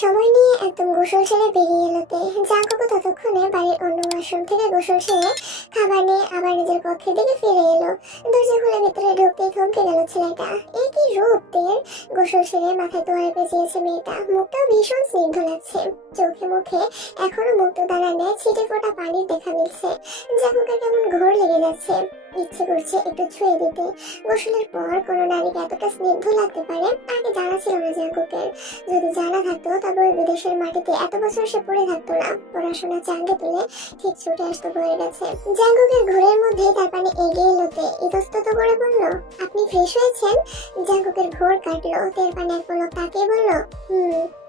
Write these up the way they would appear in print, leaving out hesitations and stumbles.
সময় নিয়ে একদম গোসল সেরে বেরিয়ে এলোতে জাঙ্কুকও ততক্ষণে বাড়ির অন্য ওয়াশরুম থেকে গোসল সেরে খাবার নিয়ে আবার নিজের কক্ষের দিকে ফিরে এলো। দরজা খুলে ভিতরে ঢুকতেই থমকে গেল ছেলেটা। এ কি রূপ তের! গোসল সেরে মাথায় তোয়ালে পেঁচিয়েছে মেয়েটা, মুখটাও ভীষণ স্নিগ্ধ লাগছে। চোখে মুখে এখনো মুক্ত দানা নেয় ছিটে ফোটা পানির দেখা মিলছে। জাঙ্কুকের কেমন ঘোর লেগে যাচ্ছে, ইচ্ছে করছে একটু ছুঁয়ে দিতে। গোসলের পর কোনো নারীকে এতটা স্নিগ্ধ লাগতে পারে আগে জানা ছিল না জাঙ্কুকের। যদি জানা থাকতো তবে ওই বিদেশের মাটিতে এত বছর সে পড়ে থাকতো না, পড়াশোনা চাঙ্গে তুলে ঠিক ছুটে আসতো বইয়ের কাছে। জাঙ্কুকের ঘোরের মধ্যেই তার পানি এগিয়ে এলোতে ইতস্তত করে বলল, আপনি ফ্রেশ হয়েছেন? জাঙ্কুকের ঘোর কাটলো, তের পানি এক পলক তাকিয়ে বলল,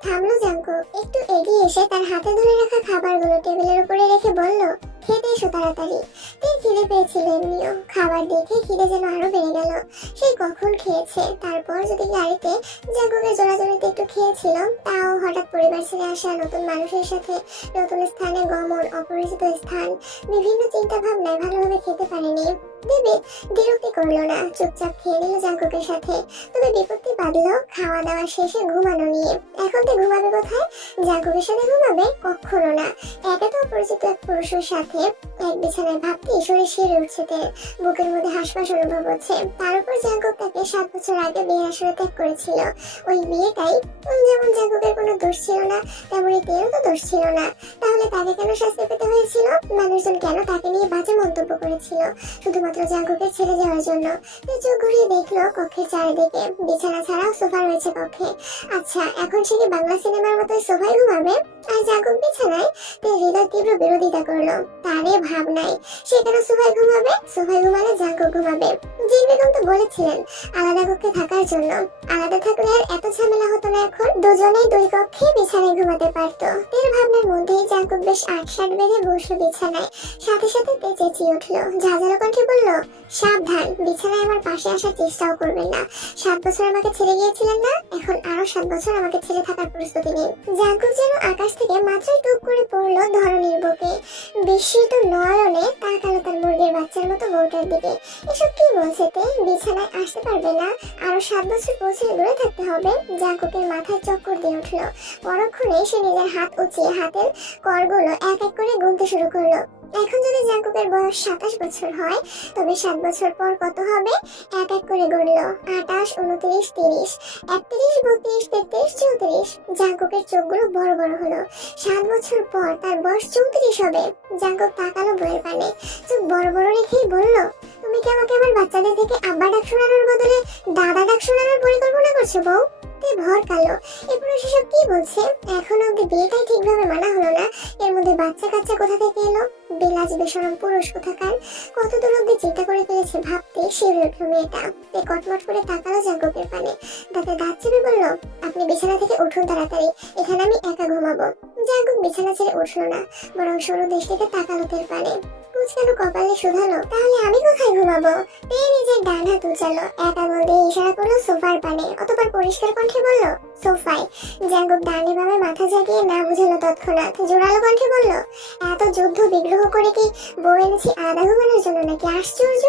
থামলো জাঙ্কুক। একটু এগিয়ে এসে তার হাতে ধরে রাখা খাবারগুলো টেবিলের উপরে রেখে বলল, খেতে এসো তাড়াতাড়ি। তের খিদে পেয়েছিল এমনিও, খাবার দেখে খিদে যেন আরো বেড়ে গেল। সেই কখন খেয়েছে, তারপর যদি গাড়িতে জাঙ্কুকের জোড়াজোড়িতে একটু খেয়েছিল, তাও হঠাৎ পরিবার ছেড়ে আসা, নতুন মানুষের সাথে নতুন স্থানে গমন, অপরিচিত স্থান, বিভিন্ন চিন্তা ভাবনায় ভালোভাবে খেতে পারেনি। দেবে বিরক্তি করলো না, চুপচাপ খেয়ে নিল জাঙ্কুকের সাথে। তবে বিপত্তি বাঁধলো খাওয়া দাওয়া শেষে ঘুমানো নিয়ে। এখন তো ঘুমাবে কোথায়? জাঙ্কুকের সাথে ঘুমাবে? কখনো না। একে তো অপরিচিত এক পুরুষের সাথে এক বিছানায় ভাবতে শরীর শিরে উঠছে তের, বুকের মধ্যে হাসপাস অনুভব হচ্ছে। তার উপর জাঙ্কুক তাকে 7 বছর আগে বিয়ের আসরে ত্যাগ করেছিল। ওই বিয়েটাই যেমন জাঙ্কুকের কোনো দোষ ছিল না, তেমনই তেরও তো দোষ ছিল না। তাহলে তাকে কেন শাস্তি পেতে হয়েছিল? মানুষজন কেন তাকে নিয়ে বাজে মন্তব্য করেছিল? শুধুমাত্র জাঙ্কুকের ছেড়ে যাওয়ার জন্য। চোখ ঘুরিয়ে দেখলো কক্ষের চারিদিকে বিছানা ছাড়াও সোফা রয়েছে কক্ষে। আচ্ছা, এখন সে কি বাংলা সিনেমার মতো সোফায় ঘুমাবে? আর জাঙ্কুক বিছানায়? তার হৃদয় তীব্র বিরোধিতা করলো। তারে ভাব নাই, সে কেন সোফায় ঘুমাবে? সোফায় ঘুমালে জাঙ্কুক ঘুমাবে। জিন বেগম তো বলেছিলেন আলাদা কক্ষে থাকার জন্য। আলাদা থাকলে আর এত ঝামেলা হতো না। এখন দুজনেই 2 কক্ষে বিছানায় ঘুমাতে পারতো। তের ভাবনার মধ্যেই জাঙ্কুক বেশ আটসাট বেঁধে বসলো বিছানায়। সাথে সাথে তে চেঁচিয়ে উঠলো, ঝাঁঝালো কণ্ঠে বলল, সাবধান, বিছানায় আমার পাশে আসার চেষ্টাও করবেন না। 7 বছর আমাকে ছেড়ে গিয়েছিলেন না, এখন আরো 7 বছর আমাকে ছেড়ে থাকার প্রস্তুতি নিন। জাঙ্কুক যেন আকাশ থেকে মাত্রই টুপ করে পড়লো ধরনীর বুকে। বিস্মিত নয়নে তাকালো তার মুরগির বাচ্চার মতো বউটার দিকে। এসব কি বলছে তে? বিছানায় আসতে পারবে না, আরো 7 বছর পৌঁছে দূরে থাকতে হবে। জাঙ্কুকের মাথায় চক্কর দিয়ে উঠলো। পরক্ষণে সে নিজের হাত উঁচিয়ে হাতের করগুলো এক এক করে গুনতে শুরু করলো। এখন যদি জাঙ্কুকের বয়স 27 বছর হয়, তবে 7 বছর পর কত হবে? এক এক করে গুনলো। 28, 29, 30, 31, 32, 33, 34। জাঙ্কুকের চোখগুলো বড় বড় হলো। 7 বছর পর তার বয়স 34 হবে। জাঙ্কুক তাকালো বইয়ের পানে, চোখ বড় বড় রেখেই বলল, তুমি কি আমাকে আমার বাচ্চাদের থেকে আব্বা ডাক শোনানোর বদলে দাদা ডাক শোনানোর পরিকল্পনা করছো বউ? তে ভর কালো, এই পুরুষ এসব কি বলছে? এখন অব্দি বিয়েটাই ঠিকভাবে মানা হলো না, এর মধ্যে বাচ্চা কাচ্চা কোথা থেকে এলো? বিলাস বেসরম পুরুষ কোথাকার! কত দূর অব্দি চিন্তা করে ফেলেছে ভাবতে শিউরে উঠলো মেয়েটা। তে কটমট করে তাকালো জাঙ্কুকের পানে, দাঁতে দাঁত চেপে বলল, আপনি বিছানা থেকে উঠুন তাড়াতাড়ি, এখানে আমি একা ঘুমাবো। জাঙ্কুক বিছানা ছেড়ে উঠলো না, বরং সরু দৃষ্টিতে তাকালো তের পানে। কেন কপালে শুধালো, তাহলে আমি কোথায় ঘুমাবো? তে নিজের ডান হাত উঁচালো, এক আঙুল দিয়ে ইশারা করলো সোফার পানে, অতঃপর পরিষ্কার কণ্ঠে বলল, সোফায়। জাঙ্কুক ডানে বামে মাথা জাগিয়ে না বুঝালো তৎক্ষণাৎ, জোরালো কণ্ঠে বলল, এত যুদ্ধ বিগ্রহ করে কি বউ এনেছি আলাদা ঘুমানোর জন্য নাকি? আশ্চর্য!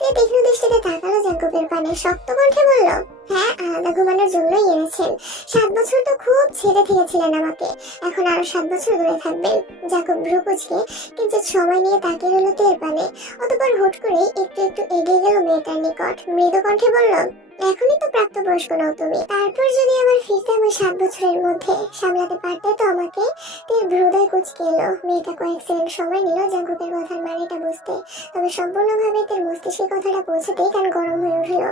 তে তীক্ষ্ণ দৃষ্টিতে তাকালো জাঙ্কুকের পানে, শক্ত কণ্ঠে বলল, হ্যাঁ, আলাদা ঘুমানোর জন্যই এনেছেন। 7 বছর তো খুব ছেড়ে দিয়েছিলেন আমাকে, এখন আরো 7 বছর দূরে থাকবেন। জাঙ্কুক ভ্রু কুঁচকে কিছু সময় নিয়ে তাকিয়ে রইল তের পানে, অতঃপর হুট করে একটু একটু এগিয়ে গেল মেয়েটার নিকট, মৃদু কণ্ঠে বলল, এখনই তো প্রাপ্তবয়স্ক নও তুমি, তারপর যদি আমার ফিরতাম ওই 7 বছরের মধ্যে, সামলাতে পারতে তো আমাকে? তের ভ্রুদয় কুঁচকে এলো। মেয়েটা কয়েক সেকেন্ড সময় নিল জাঙ্কুকের কথার মানেটা বুঝতে, তবে সম্পূর্ণভাবে তের মস্তিষ্কে কথাটা পৌঁছাতেই কান গরম হয়ে উঠল।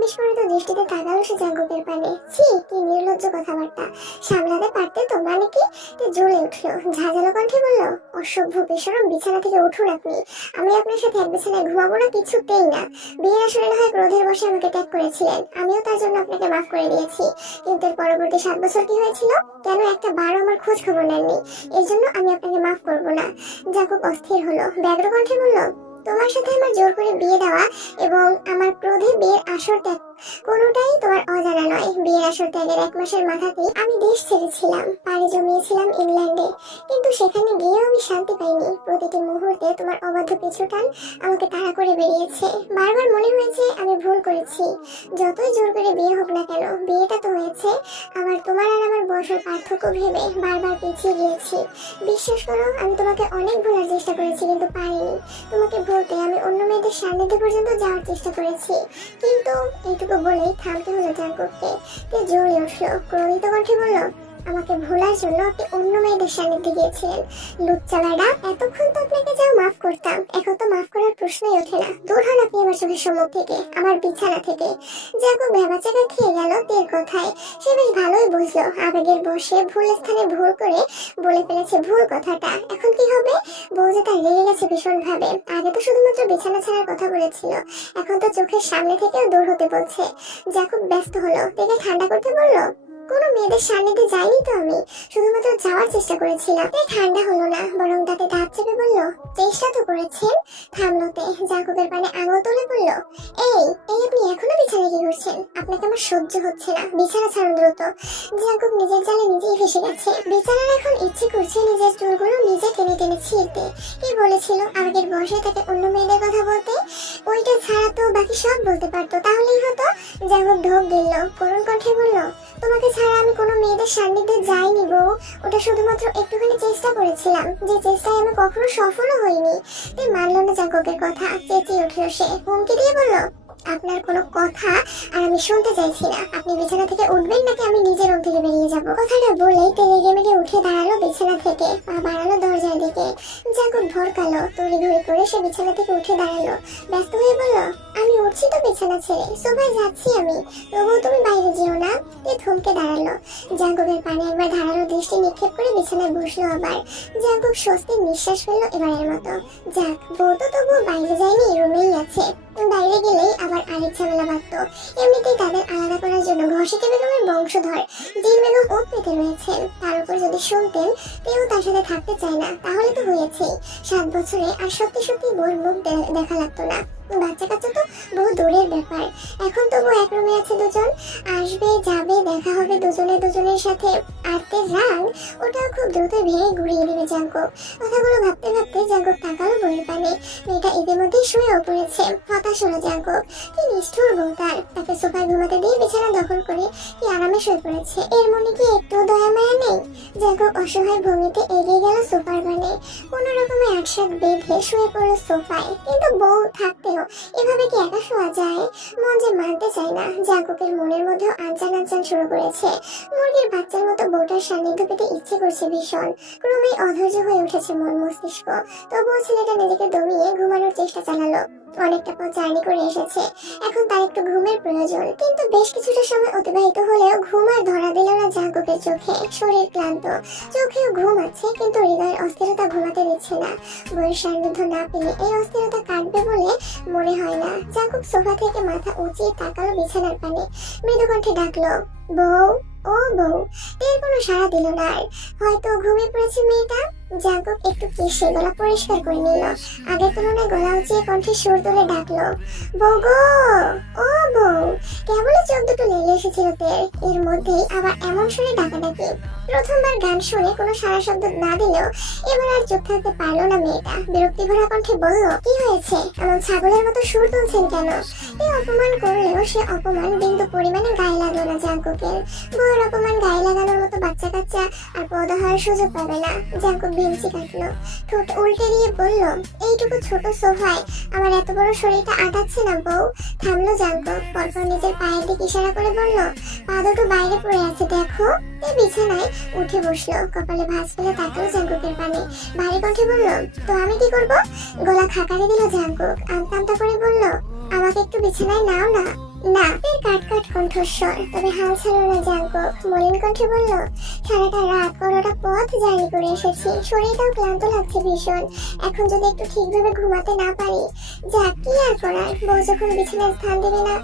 বিস্ফোরিত দৃষ্টিতে তাকালো সে জাঙ্কুকের পানে। ছি, কি নির্লজ্জ কথাবার্তা! সামলাতে পারতে তো মানে কি? তে জ্বলে উঠলো, ঝাঁঝালো কণ্ঠে বলল, অসভ্য বেশরম, বিছানা থেকে উঠুন আপনি। আমি আপনার সাথে এক বিছানায় ঘুমাবো না, কিছুতেই না। বিয়ের আসরে না হয় ক্রোধের বশে আমাকে ত্যাগ করেছিলেন, আমিও তার জন্য আপনাকে মাফ করে দিয়েছি, কিন্তু এর পরবর্তী 7 বছর কি হয়েছিল? কেন একটা বারও আমার খোঁজ খবর নেননি? এর জন্য আমি আপনাকে মাফ করবো না। জাঙ্কুক অস্থির হলো, ব্যগ্র কণ্ঠে বলল, তোমার সাথে আমার জোর করে বিয়ে দেওয়া এবং আমার ক্রোধে বিয়ের আসর ত্যাগ কোনোটাই তোমার অজানা নয়। বিয়ের আসর ত্যাগের 1 মাসের মাথাতেই আমি দেশ ছেড়েছিলাম, পাড়ি জমিয়েছিলাম ইংল্যান্ডে, কিন্তু সেখানে গিয়েও আমি শান্তি পাইনি। প্রতিটি মুহূর্তে তোমার অবাধ্য পিছুটান আমাকে তাড়া করে বেরিয়েছে। বারবার মনে হয়েছে আমি ভুল করেছি। যতই জোর করে বিয়ে হোক না কেন, বিয়েটা তো হয়েছে। আমার তোমার আর আমার বয়সের পার্থক্য ভেবে বারবার পিছিয়ে গিয়েছি। বিশ্বাস করো, আমি তোমাকে অনেক ভোলার চেষ্টা করেছি, কিন্তু পারিনি। তোমাকে ভুলতে আমি অন্য মেয়েদের সান্নিধ্যে পর্যন্ত যাওয়ার চেষ্টা করেছি, কিন্তু এইটুকু বলেই থামতে হলো জাঙ্কুককে। তে জোরে উঠলো, ক্রোধিত কণ্ঠে বলল, আমাকে ভোলার জন্য আপনি অন্য মেয়েদের সান্নিধ্যে গিয়েছিলেন। লুচ্চা বেড়া, এতক্ষণ তো আপনাকে যাও মাফ করতাম, এখন তো মাফ করার প্রশ্নই ওঠে না। দূর হন আপনি আমার চোখের সম্মুখ থেকে, আমার বিছানা থেকে। জাঙ্কুক ভেবাচাকা খেয়ে গেল তের কথায়। সে বেশ ভালোই বুঝলো আবেগের বশে ভুল স্থানে ভুল করে বলে ফেলেছে ভুল কথাটা। এখন কি হবে? বউ যে তার রেগে গেছে ভীষণ ভাবে। আগে তো শুধুমাত্র বিছানা ছাড়ার কথা বলেছিল, এখন তো চোখের সামনে থেকেও দূর হতে বলছে। জাঙ্কুক ব্যস্ত হলো, তেকে ঠান্ডা করতে বলল, কোনো মেয়েদের সান্নিধ্যে যাইনি তো আমি, শুধুমাত্র যাওয়ার চেষ্টা করেছিলাম। তাই ঠান্ডা হলো না, বরং তাতে দাঁত চেপে বলল, চেষ্টা তো করেছেন। থামলোতে জাঙ্কুকের পানে আঙুল তুলে বলল, এই এই আপনি এখনো বিছানায় কি করছেন? আপনাকে আমার সহ্য হচ্ছে না, বিছানা ছাড়ুন দ্রুত। জাঙ্কুক নিজের জালে নিজেই ফেসে গেছে। বিছানার এখন ইচ্ছে করছে নিজের চুলগুলো নিজে টেনে টেনে ছিঁড়তে। কে বলেছিল আবেগের বসে তাকে অন্য মেয়েদের কথা বলতে? ওইটা ছাড়া তো বাকি সব বলতে পারতো, তাহলেই হতো। জাঙ্কুক ঢোক গেল, করুণ কণ্ঠে বলল, তোমাকে ছাড়া আমি কোনো মেয়েদের সান্নিধ্যে যাইনি বউ। ওটা শুধুমাত্র একটুখানি চেষ্টা করেছিলাম, যে চেষ্টায় আমি কখনো সফলও হইনি। তুই মানল না জাঙ্কুকের কথা, চেঁচিয়ে উঠল সে, হুমকি দিয়ে বলল, আপনার কোনো কথা আর আমি শুনতে চাইছি না। আপনি বিছানা থেকে উঠবেন নাকি আমি নিজের রুম থেকে বেরিয়ে যাব। কথাটা বলেই তে রেগে মেগে উঠে দাঁড়ালো বিছানা থেকে, পা বাড়ালো দরজার দিকে। জাঙ্কুক ভরকালো, তড়িঘড়ি করে সে বিছানা থেকে উঠে দাঁড়ালো। ব্যস্ত হয়ে বলল, আমি উঠছি তো বিছানা ছেড়ে, সোফায় যাচ্ছি আমি, তবুও তুমি বাইরে যেও না। তে থমকে দাঁড়ালো। জাঙ্কুকের পানে একবার ধারালো দৃষ্টি নিক্ষেপ করে বিছানায় বসলো আবার। জাঙ্কুক স্বস্তির নিঃশ্বাস ফেললো এবারের মতো। যাক, বউ তো তবুও বাইরে যায়নি, রুমেই আছে। বাইরে গেলেই আবার আরেক ঝামেলা বাঁধতো। এমনিতেই তাদের আলাদা করার জন্য ঘসিকে বেগমের বংশধর জিন বেগম ওত পেতে রয়েছেন। তার উপর যদি শুনতেন কেউ তার সাথে থাকতে চায় না, তাহলে তো হয়েছেই। 7 বছরে আর সত্যি সত্যি বউর মুখ দেখা লাগতো না। বাচ্চা কাচ্চা তো বহু দূরের ব্যাপার। এখন তবু এক রুমে আছে দুজন, আসবে যাবে, দেখা হবে দুজনে দুজনের সাথে। আরতে রাগ ওটাও খুব দ্রুত ভেঙে ঘুরিয়ে দেবে জাঙ্কুক। কথাগুলো ভাবতে ভাবতে জাঙ্কুক তাকালো বইয়ের পানে। মেয়েটা এদের মধ্যে শুয়েও পড়েছে। হতাশ হলো জাঙ্কুক। কি নিষ্ঠুর বউ তার, তাকে সোফায় ঘুমাতে দিয়ে বিছানা দখল করে কি আরামে শুয়ে পড়েছে। এর মনে কি একটু দয়া মায়া নেই? জাঙ্কুক অসহায় ভঙ্গিতে এগিয়ে গেল সোফার পানে, কোনো রকমে আটসাত বেঁধে শুয়ে পড়লো সোফায়। কিন্তু বউ থাকতেও এভাবে কি একা শোয়া যায়? মন যে মানতে চায় না। জাঙ্কুকের মনের মধ্যেও আনচান আনচান শুরু করেছে। মুরগির বাচ্চার মতো বউটার সান্নিধ্য পেতে ইচ্ছে করছে ভীষণ। ক্রমেই অধৈর্য হয়ে উঠেছে মন মস্তিষ্ক। তবুও ছেলেটা নিজেকে দমিয়ে ঘুমানোর চেষ্টা চালালো। অনেকটা পথ জার্নি করে এসেছে, এখন তার একটু ঘুমের প্রয়োজন। কিন্তু বেশ কিছুটা সময় অতিবাহিত হলেও ঘুম আর ধরা দিল না জাঙ্কুকের চোখে। শরীর ক্লান্ত, চোখেও ঘুম আছে, কিন্তু হৃদয়ের অস্থিরতা ঘুমাতে দিচ্ছে না। বইয়ের সান্নিধ্য না পেলে এই অস্থিরতা কাটবে বলে মনে হয় না। জাঙ্কুক সোফা থেকে মাথা উঁচিয়ে তাকালো বিছানার পানে, মৃদু কণ্ঠে ডাকলো, বউ, ও বউ। এর কোনো সাড়া দিল না আর। হয়তো ঘুমিয়ে পড়েছে মেয়েটা। জাঙ্কুক একটু কেশে গলা পরিষ্কার করে নিল। আগের তুলনায় গলা উঁচিয়ে কণ্ঠে সুর তুলে ডাকলো, বউ গো, ও বউ। কেবলই চোখ দুটো লেগে এসেছিল তের। এর মধ্যেই আবার এমন সুরে ডাকাডাকি। প্রথমবার গান শুনে কোনো সারা শব্দ না দিলেও এবার আর চুপ থাকতে পারলো না মেয়েটা। বিরক্তি ভরা কণ্ঠে বলল, কি হয়েছে? এমন ছাগলের মতো সুর তুলছেন কেন? এই অপমান করলেও সে অপমান বিন্দু পরিমাণে গায়ে লাগলো না জাঙ্কুকের। বউয়ের অপমান গায়ে লাগানোর মতো বাচ্চা কাচ্চা আর পদা হওয়ার সুযোগ পাবে না। জাঙ্কুক ভেঙচি কাটলো, ঠোঁট উল্টে দিয়ে বলল, এইটুকু ছোট সোফায় আমার এত বড় শরীরটা আটাচ্ছে না বউ। থামলো জাঙ্কুক, পরপর নিজের পায়ের দিকে ইশারা করে বলল, পা দুটো বাইরে পড়ে আছে দেখো। এই বিছানায় উঠে বসলো, কপালে ভাঁজ ফেলে তাকালো জাঙ্কুকের পানে। ভারী কণ্ঠে বলল, তো আমি কি করব? গলা খাকারে দিল জাঙ্কুক, আমতা আমতা করে বলল, আমাকে একটু বিছানায় নাও না। না, এর কাট কাট কণ্ঠস্বর, তবে হাল ছাড়লো না জাঙ্কুক। মলিন কণ্ঠে বলল, সারাটা রাত কোনোটা পথ জার্নি করে এসেছি, শরীরটাও ক্লান্ত লাগছে ভীষণ। এখন যদি একটু ঠিকভাবে ঘুমাতে না পারি, যা কি আর করার, বউ যখন বিছানায় স্থান দেবে না,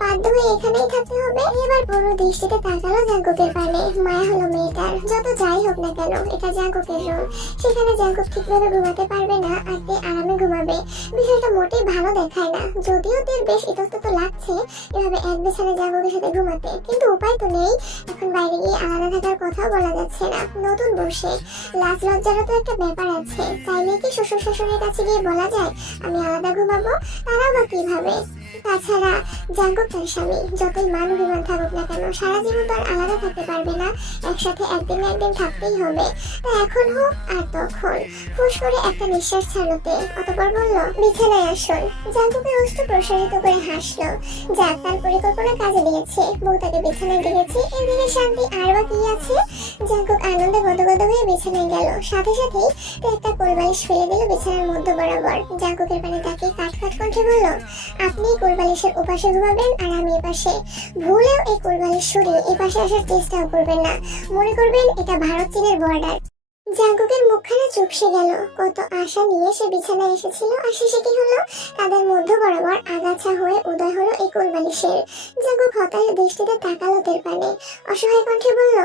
বাধ্য হয়ে এখানেই থাকতে হবে। এবার পুরো দৃষ্টিতে তাকালো জাঙ্কুকের পানে, মায়া হলো মেয়েটার। যত যাই হোক না কেন, এটা জাঙ্কুকের রুম, সেখানে জাঙ্কুক ঠিকভাবে ঘুমাতে পারবে না আর তে আরামে ঘুমাবে, বিষয়টা মোটেই ভালো দেখায় না। যদিও তের বেশ ইতস্তত লাগছে এভাবে এক বিছানায় জাঙ্কুকের সাথে ঘুমাতে, কিন্তু উপায় তো নেই। এখন বাইরে গিয়ে আলাদা থাকার কথাও বলা যাচ্ছে না, নতুন বসে লাজ লজ্জারও তো একটা ব্যাপার আছে। চাইলে কি শ্বশুর শাশুড়ির কাছে গিয়ে বলা যায় আমি আলাদা ঘুমাবো? তারাও বা কিভাবে? তাছাড়া জাঙ্কুক তার স্বামী, যতই মান অভিমান থাকুক না কেন, সারা জীবন তো আর আলাদা থাকতে পারবে না, একসাথে একদিন না একদিন থাকতেই হবে। তা এখন হোক আর তখন। ফুস করে একটা নিঃশ্বাস ছাড়তে অতঃপর বলল, বিছানায় আসুন। জাঙ্কুকের অস্ত্র প্রসারিত করে হাসলো। যাক, তার পরিকল্পনা কাজে দিয়েছে, বউ তাকে বিছানায় দিয়েছে, এদিকে শান্তি আর বা কি আছে। জাঙ্কুক আনন্দে গদগদ হয়ে বিছানায় গেল, সাথে সাথেই তে একটা কোলবালিশ ফেলে দিল বিছানার মধ্য বরাবর। জাঙ্কুকের পানে তাকে কাট কাট কণ্ঠে বলল, আপনি কোলবালিশের ওপাশে ঘুমাবেন আর আমি এপাশে। ভুলেও এই কোলবালিশ সরিয়ে এপাশে আসার চেষ্টাও করবেন না, মনে করবেন এটা ভারত চীনের বর্ডার। জাঙ্কুকের মুখখানা চুপসে গেল। কত আশা নিয়ে সে বিছানায় এসেছিল, আর শেষে কি হলো? তাদের মধ্য বরাবর আগাছা হয়ে উদয় হলো এই কোলবালিশের। জাঙ্কুক হতাশ দৃষ্টিতে তাকালো তের পানে, অসহায় কণ্ঠে বলল,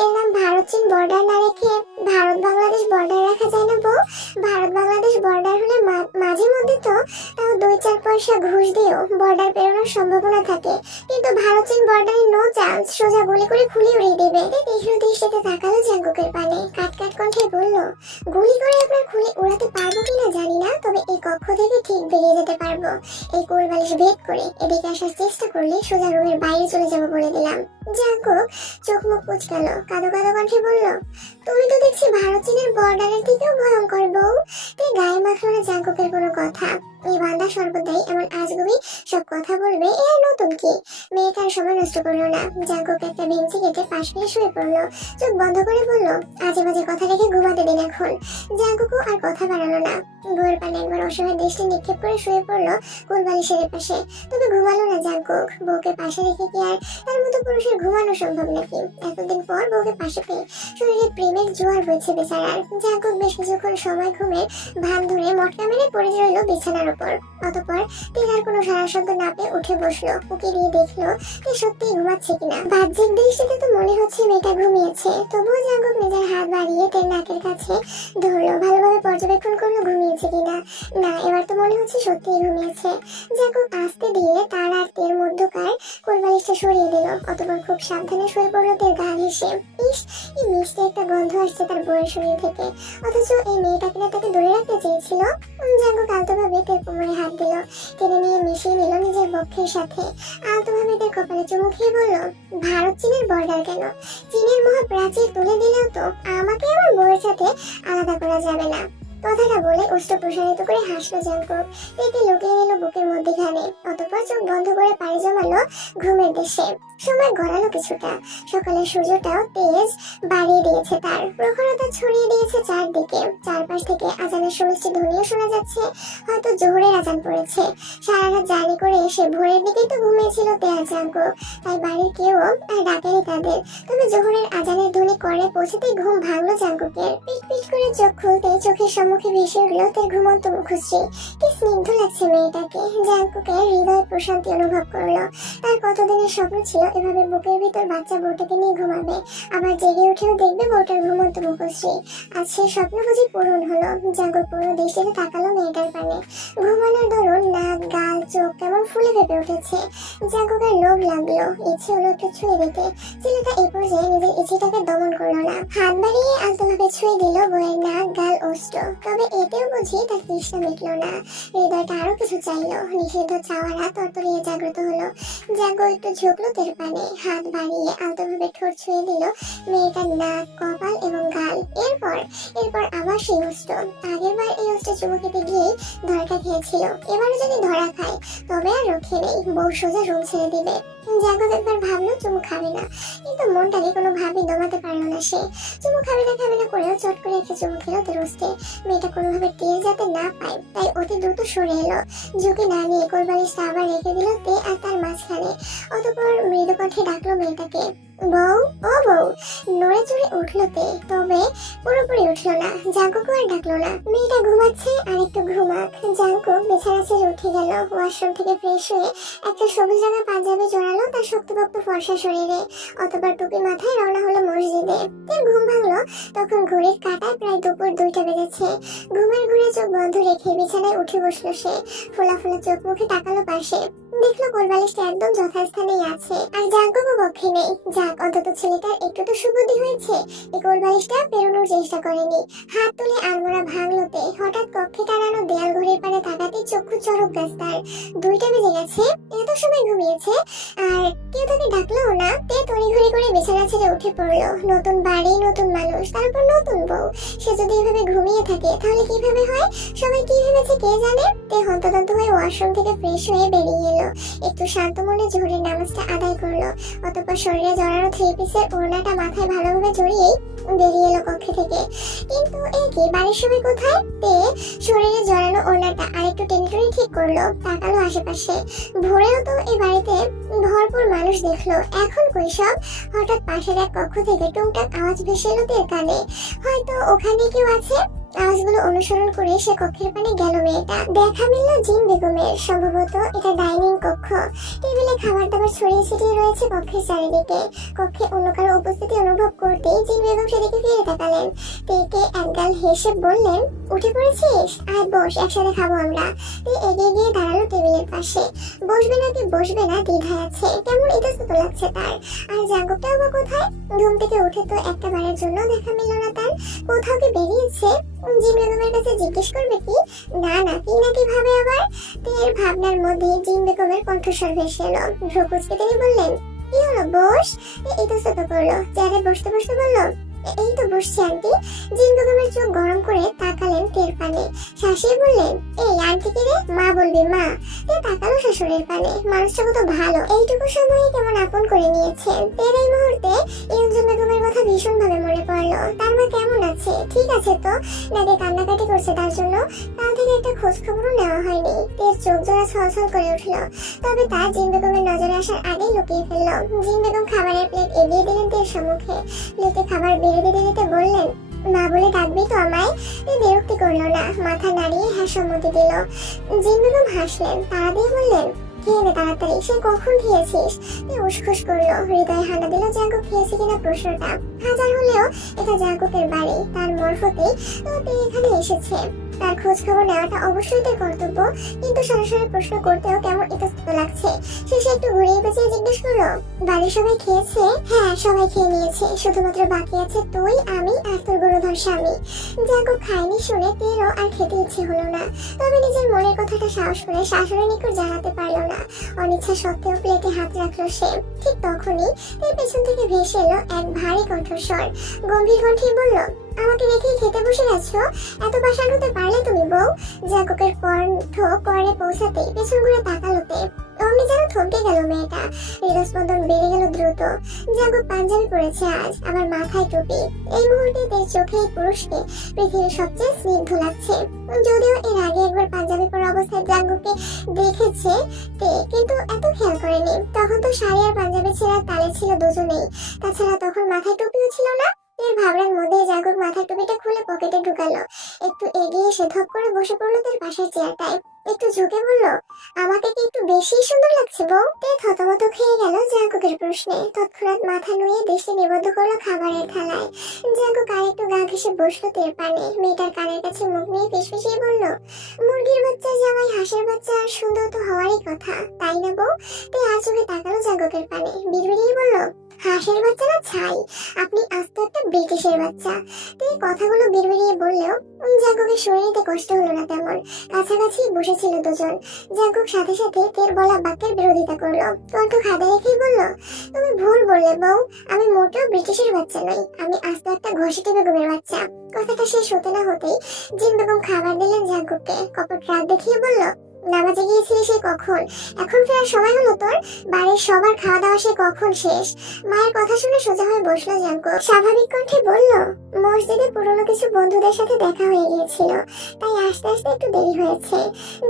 এর নাম ভারত চীন বর্ডার না রেখে ভারত বাংলাদেশ বর্ডার রাখা যায় না বউ? ভারত বাংলাদেশ বর্ডার হলে মাঝে মধ্যে তো তাও 2-4 পয়সা ঘুষ দিয়েও বর্ডার পেরোনোর সম্ভাবনা থাকে, কিন্তু ভারত চীন বর্ডারে নো চান্স, সোজা গুলি করে খুলি উড়িয়ে দেবে। তীক্ষ্ণ দৃষ্টিতে তাকালো জাঙ্কুকের পানে, কাট কাট কণ্ঠে বলল, গুলি করে আপনার খুলি উড়াতে পারবো কিনা জানি না, তবে এই কক্ষ থেকে ঠিক বেরিয়ে যেতে পারবো। এই কোলবালিশ ভেদ করে এদিকে আসার চেষ্টা করলে সোজা রুমের বাইরে চলে যাবো বলে দিলাম। জাঙ্কুক চোখ মুখ কুচকালো, কাঁদো কাঁদো কণ্ঠে বলল, তুমি তো দেখছি ভারত চীনের বর্ডারের থেকেও ভয়ঙ্কর বউ। তুই গায়ে মাখলো না জাঙ্কুকের কোনো কথা। এই বান্দা সর্বদাই এমন আজগুবি সব কথা বলবে, এ আর নতুন কি? মেয়েটার সময় নষ্ট করলো না, জাঙ্কুক একটা বেঞ্চি কেটে পাশ ফিরে শুয়ে পড়লো। চোখ বন্ধ করে বলল, আজে বাজে কথা রেখে ঘুমাতে দিন এখন। জাঙ্কুকও আর কথা বাড়ালো না, বউয়ের পানে একবার অসহায় দৃষ্টি নিক্ষেপ করে শুয়ে পড়লো কোলবালিশের পাশে। তবে ঘুমালো না জাঙ্কুক, বউকে পাশে রেখে কি আর তার মতো পুরুষের ঘুমানো সম্ভব নাকি? এতদিন পর বউকে পাশে পেয়ে শরীরে প্রেমের জোয়ার বইছে বেচারার। জাঙ্কুক বেশ কিছুক্ষণ সময় ঘুমের ভান ধরে মটকা মেরে পড়ে রইল বিছানার উপর। অতঃপর তেনার কোনো সারা শব্দ না পেয়ে উঠে বসলো, উকি দিয়ে দেখলো যে সত্যিই ঘুমাচ্ছে কিনা। বাহ্যিক দৃষ্টিতে তো মনে হচ্ছে মেয়েটা ঘুমিয়েছে, তবুও জাঙ্কুক নিজের হাত বাড়িয়ে তের নাকের কাছে ধরলো, ভালোভাবে পর্যবেক্ষণ করলো ঘুমিয়েছে কিনা। না, এবার তো মনে হচ্ছে সত্যিই ঘুমিয়েছে। জাঙ্কুক আস্তে দিয়ে তার আর তের মধ্যকার কোলবালিশটা সরিয়ে দিল, অতঃপর খুব সাবধানে শুয়ে পড়লো তের গা ঘেঁষে। ইস, এই মিষ্টি একটা গন্ধ আসছে তার বউয়ের শরীর থেকে, অথচ এই মেয়েটা কিনা তাকে দূরে রাখতে চেয়েছিল। জাঙ্কুক আলতোভাবে তের কোমরে হাত দিল, টেনে নিয়ে মিশিয়ে নিল নিজের বক্ষের সাথে। আলতোভাবে তের কপালে চুমু খেয়ে বলল, ভারত চীনের বর্ডার কেন? চীনের মহাপ্রাচীর তুলে দিলেও তো আমাকে আমার বউয়ের সাথে আলাদা করা যাবে না। কথাটা বলে অস্ত্র প্রসারিত করে হাসলো জাঙ্কুক, পেটে লুকিয়ে নিল বুকের মধ্যেখানে। অতঃপর চোখ বন্ধ করে পাড়ি জমালো ঘুমের দেশে। সময় গড়ালো কিছুটা, সকালের সূর্যটাও তেজ বাড়িয়ে দিয়েছে, তার প্রখরতা ছড়িয়ে দিয়েছে চারদিকে। চারপাশ থেকে আজানের সুমিষ্টি ধ্বনিও শোনা যাচ্ছে, হয়তো জোহরের আজান পড়েছে। সারা রাত জার্নি করে এসে ভোরের দিকেই তো ঘুমিয়েছিল তেয়ার জাঙ্কুক, তাই বাড়ির কেউ আর ডাকেনি তাদের। তবে জোহরের আজানের ধ্বনি করে পৌঁছতেই ঘুম ভাঙলো জাঙ্কুকের। পিট পিট করে চোখ খুলতে চোখের সম্মুখে ভেসে উঠলো তার ঘুমন্ত মুখশ্রী। কি স্নিগ্ধ লাগছে মেয়েটাকে। জাঙ্কুকের হৃদয় প্রশান্তি অনুভব করলো। তার কতদিনের স্বপ্ন ছিল এভাবে বুকের ভিতর বাচ্চা বউটাকে নিয়ে ঘুমাবে, আবার জেগে উঠেও দেখবে বউটার ঘুমন্ত মুখশ্রী। আজ সেই স্বপ্ন বুঝি পূরণ হলো। জাঙ্কুক পুরো দৃষ্টিতে তাকালো মেয়েটার পানে। ঘুমানোর দরুন নাক, গাল, চোখ কেমন ফুলে ফেপে উঠেছে। জাঙ্কুকের লোভ লাগলো, ইচ্ছে হলো একটু ছুঁয়ে দিতে। ছেলেটা এই পর্যায়ে নিজের ইচ্ছেটাকে দমন করলো না, হাত বাড়িয়ে আলতোভাবে ছুঁয়ে দিল বউয়ের নাক, গাল, ওষ্ঠ। তবে এতেও বুঝি তার তৃষ্ণা মিটলো না, হৃদয়টা আরো কিছু চাইলো। নিষিদ্ধ চাওয়ারা তরতরিয়ে জাগ্রত হলো। জাঙ্কুক একটু ঝুঁকলো তের পানে, হাত বাড়িয়ে আলতোভাবে ঠোঁট ছুঁয়ে দিল মেয়েটার নাক, কপাল এবং গাল। এরপর আবার সেই অস্ত্র। আগেরবার এই অস্ত্রে চুমু খেতে গিয়েই ধরাটা খেয়েছিল, এবারও যদি ধরা খায় তবে আর রক্ষে নেই, বউ সোজা রুম ছেড়ে দিবে। জাঙ্কুক একবার ভাবলো চুমু খাবে না, কিন্তু মনটাকে কোনোভাবেই দমাতে পারলো না সে। চুমু খাবে না করেও চট করে একটা চুমু খেলো তের অস্ত্রে। মেয়েটা কোনোভাবে টের যাতে না পায় তাই অতি দ্রুত সরে এলো, ঝুঁকি না নিয়ে কোলবালিশটা আবার রেখে দিল তে আর তার মাঝখানে। অতঃপর মৃদু কণ্ঠে ডাকলো মেয়েটাকে, বউ, ও বউ। নড়ে চড়ে উঠলো তে, তবে পুরোপুরি উঠলো না। জাঙ্কুকও আর ডাকলো না। মেয়েটা ঘুমাচ্ছে, আর একটু ঘুমাক। জাঙ্কুক বিছানা ছেড়ে উঠে গেল। ওয়াশরুম থেকে ফ্রেশ হয়ে একটা সবুজ রঙা পাঞ্জাবি জড়ালো তার শক্তপোক্ত ফর্সা শরীরে। অতবার টুপি মাথায় রওনা হলো মসজিদে। তের ঘুম ভাঙলো তখন ঘড়ির কাঁটায় প্রায় দুপুর 2টা বেজেছে। ঘুমের ঘুরে চোখ বন্ধ রেখে বিছানায় উঠে বসলো সে। ফোলা ফোলা চোখ মুখে তাকালো পাশে, দেখলো কোলবালিশটা একদম যথাস্থানেই আছে, আর জাঙ্কুকও কক্ষে নেই। যাক, অন্তত ছেলেটার একটু তো সুবুদ্ধি হয়েছে, এই কোলবালিশটা পেরোনোর চেষ্টা করেনি। হাত তুলে আলমোড়া ভাঙলোতে হঠাৎ কক্ষে টানানো দেয়াল ঘড়ির পানে তাকাতে চক্ষু চড়ক গাছ তার। 2টা বেজে গেছে, এত সময় ঘুমিয়েছে, আর কেউ তাকে ডাকলোও না। তে তড়িঘড়ি করে বিছানা ছেড়ে উঠে পড়লো। নতুন বাড়ি, নতুন মানুষ, তারপর নতুন বউ। সে যদি এভাবে ঘুমিয়ে থাকে তাহলে কিভাবে হয়? সবাই কি ভেবেছে কে জানে। তে হন্তদন্ত হয়ে ওয়াশরুম থেকে ফ্রেশ হয়ে বেরিয়ে এলো। একটু শান্ত মনে জোহরের নামাজটা আদায় করলো। অতঃপর শরীরে জড়ানো 3 পিসের ওড়নাটা মাথায় ভালোভাবে জড়িয়েই বেরিয়ে এলো কক্ষে থেকে। কিন্তু এ কি, বাড়ির সবাই কোথায়? তে শরীরে জড়ানো ওড়নাটা আরেকটু টেনে ঠিক করলো। তাকালো আশেপাশে। ভোরেও তো এই বাড়িতে ভরপুর মানুষ দেখলো, এখন কই সব? হঠাৎ পাশের এক কক্ষ থেকে টুংটাক আওয়াজ ভেসে এলো তের কানে। হয়তো ওখানে কেউ আছে। আওয়াজগুলো অনুসরণ করে সে কক্ষের পানে গেল। মেয়েটা দেখা মিলল জিন বেগমের। সম্ভবত এটা ডাইনিং কক্ষ। টেবিলে খাবার দাবার ছড়িয়ে ছিটিয়ে রয়েছে কক্ষের চারিদিকে। কক্ষে অন্য কারো উপস্থিতি অনুভব করতেই জিন বেগম সেদিকে ফিরে তাকালেন। তেকে একগাল হেসে বললেন, উঠে পড়েছিস? আয় বস, একসাথে খাবো আমরা। তে এগিয়ে গিয়ে দাঁড়ালো টেবিলের পাশে। বসবে নাকি বসবে না দ্বিধায় আছে। কেমন ইতস্তত লাগছে তার। আর জাঙ্কুকটাও বা কোথায়? ঘুম থেকে উঠে তো একটা বারের জন্য দেখা মিলল না তার। কোথাও কি বেরিয়েছে? জিন বেগমের কাছে জিজ্ঞেস করবে কি? না না, কি নাকি ভাবে আবার। তের ভাবনার মধ্যে জিন বেগমের কণ্ঠস্বর ভেসে এলো। ভ্রু কুঁচকে তিনি বললেন, কি হলো বস? ইতস্তত করলো। চেয়ারে বসতে বসতে বলল, এই তো বসছি আন্টি। জিন বেগমের চোখ গরম করে তাকালেন তের পানে। শাশুড়ি বললেন, এই আন্টি কে রে? মা বলবি মা। তে তাকালো শাশুড়ির পানে। মানুষটা কত ভালো, এইটুকু সময়ে কেমন আপন করে নিয়েছেন। তের এই মুহূর্তে ইয়ঞ্জন বেগমের কথা ভীষণ ভাবে মনে পড়লো। তার মা কেমন আছে? ঠিক আছে তো? নাকি কান্নাকাটি করছে তার জন্য? কাল থেকে একটা খোঁজ খবরও নেওয়া হয়নি। তের চোখ জোড়া ছলছল করে উঠলো। তবে তা জিন বেগমের নজরে আসার আগেই লুকিয়ে ফেললো। জিন বেগম খাবারের প্লেট এগিয়ে দিলেন তের সম্মুখে। প্লেটে খাবার বেড়ে দিতে দিতে বললেন, মা বলে ডাকবি তো আমায়? বিরক্তি করলো না, মাথা নাড়িয়ে হ্যাঁ সম্মতি দিল। জিন বেগম হাসলেন, তাড়া দিয়ে বললেন, খেয়ে নে তাড়াতাড়ি। সে কখন খেয়েছিস? উসখুস করলো। হৃদয়ে হানা দিল জাঙ্কুক খেয়েছে কিনা প্রশ্নটা। হাজার হলেও এটা জাঙ্কুকের বাড়ি, তার মরফতেই তো এখানে এসেছে। তার খোঁজ খবর নেওয়াটা অবশ্যই তার কর্তব্য, কিন্তু সরাসরি প্রশ্ন করতেও কেমন ইতস্তত লাগছে। শেষে একটু ঘুরিয়ে পেঁচিয়ে জিজ্ঞেস করলো, বাড়ির সবাই খেয়েছে? হ্যাঁ, সবাই খেয়ে নিয়েছে, শুধুমাত্র বাকি আছে তুই, আমি আর তোর গুণধর স্বামী। জাঙ্কুক খায়নি শুনে তেরও আর খেতে ইচ্ছে হলো না। তবে নিজের মনের কথাটা সাহস করে শাশুড়ির নিকট জানাতে পারলো না। অনিচ্ছা সত্ত্বেও প্লেটে হাত রাখলো সে। ঠিক তখনই তার পেছন থেকে ভেসে এলো এক ভারী কণ্ঠস্বর। গম্ভীর কণ্ঠে বলল, আমাকে রেখে খেতে বসে গেছো? এত পাষাণ হতে পারলে তুমি বউ? জাঙ্কুকের কণ্ঠ কর্ণে পৌঁছাতেই পেছন ঘুরে তাকালোতে। অমনি যেন থমকে গেল মেয়েটা। হৃদস্পন্দন বেড়ে গেল দ্রুত। জাঙ্কুক পাঞ্জাবি পরেছে আজ, আবার মাথায় টুপি। এই মুহূর্তে তার চোখে এই পুরুষকে পৃথিবীর সবচেয়ে স্নিগ্ধ লাগছে। যদিও এর আগে একবার পাঞ্জাবি পরা অবস্থায় জাঙ্কুককে দেখেছে কিন্তু এত খেয়াল করেনি। তখন তো শাড়ি আর পাঞ্জাবি ছেঁড়ার তালে ছিল দুজনেই। তাছাড়া তখন মাথায় টুপিও ছিল না। এর ভাবনার মধ্যে জাঙ্কুক মাথার টুপিটা খুলে পকেটে ঢুকালো। একটু এগিয়ে এসে ধপ করে বসে পড়লো তার পাশের চেয়ারটায়। একটু ঝুঁকে বলল, আমাকে কি একটু বেশি সুন্দর লাগছে বউ? তে থতমত খেয়ে গেল জাঙ্কুকের প্রশ্নে। তৎক্ষণাৎ মাথা নুয়ে দৃষ্টি নিবদ্ধ করলো খাবারের থালায়। জাঙ্কুক আর একটু গা ঘেঁষে বসলো তের পানে। মেয়েটার কানের কাছে মুখ নিয়ে ফিসফিসিয়ে বলল, মুরগির বাচ্চা জামাই হাঁসের বাচ্চা আর সুন্দর তো হওয়ারই কথা, তাই না বউ? তে আর চোখে তাকালো জাঙ্কুকের পানে। বিড়বিড়িয়ে বলল, হাঁসের বাচ্চা না ছাই, আপনি আস্ত একটা ব্রিটিশের বাচ্চা। তুই কথাগুলো বিড়বিড়িয়ে বললেও জাঙ্কুকের শরীরে কষ্ট হলো না তেমন। কাছাকাছি বসেছিল দুজন। জাঙ্কুক সাথে সাথে তের বলা বাক্যের বিরোধিতা করলো। কণ্ঠ খাদে রেখেই বলল, তুমি ভুল বললে বউ, আমি মোটেও ব্রিটিশের বাচ্চা নই, আমি আস্ত একটা ঘষিটি বেগমের বাচ্চা। কথাটা শেষ হতে না হতেই জিন বেগম খাবার দিলেন জাঙ্কুককে। কপট রাগ দেখিয়ে বলল, নামাজে গিয়েছিলি সেই কখন? এখন ফেরার সময় হলো তোর? বাড়ির সবার খাওয়া দাওয়া সেই কখন শেষ? মায়ের কথা শুনে সোজা হয়ে বসলো জাঙ্কুক। স্বাভাবিক কণ্ঠে বলল, মসজিদে পুরনো কিছু বন্ধুদের সাথে দেখা হয়ে গিয়েছিল, তাই আসতে আসতে একটু দেরি হয়েছে।